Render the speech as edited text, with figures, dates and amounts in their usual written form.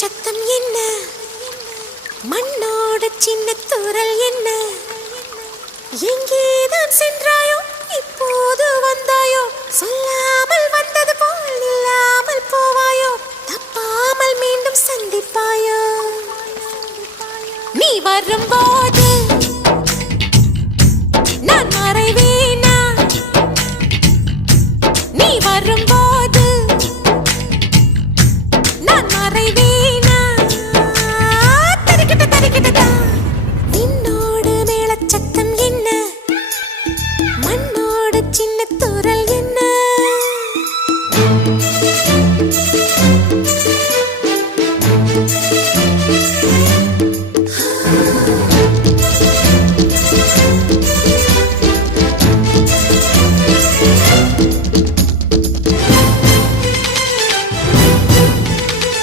சத்தம் என்ன, மண்ணோட சின்ன தூரல் என்ன, எங்கேதான் சென்றாயோ இப்போது வந்தாயோ, சொல்லாமல் வந்தது போல் இல்லாமல் போவாயோ, தப்பாமல் மீண்டும் சந்திப்பாயோ. நீ வரும்போது நான் மறைவேனா, நீ வரும்போது நான் மறைவேன்.